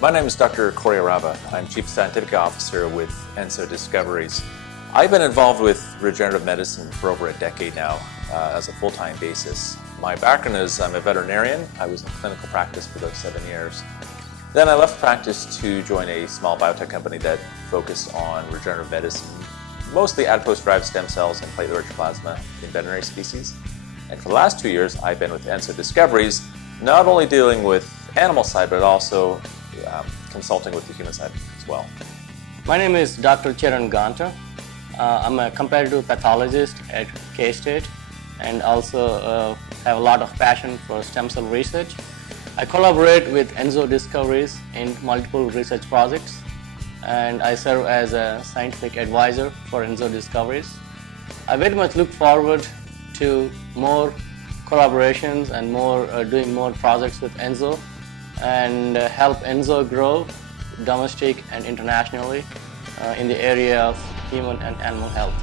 My name is Dr. Orava. I'm Chief Scientific Officer with Enso Discoveries. I've been involved with regenerative medicine for over a decade now as a full-time basis. My background is I'm a veterinarian. I was in clinical practice for about 7 years. Then I left practice to join a small biotech company that focused on regenerative medicine, mostly adipose-derived stem cells and platelet-rich plasma in veterinary species. And for the last 2 years, I've been with Enso Discoveries, not only dealing with animal side, but also consulting with the human side as well. My name is Dr. Ganta. I'm a comparative pathologist at K-State and also have a lot of passion for stem cell research. I collaborate with Enso Discoveries in multiple research projects, and I serve as a scientific advisor for Enso Discoveries. I very much look forward to more collaborations and doing more projects with Enso and help Enso grow domestic and internationally in the area of human and animal health.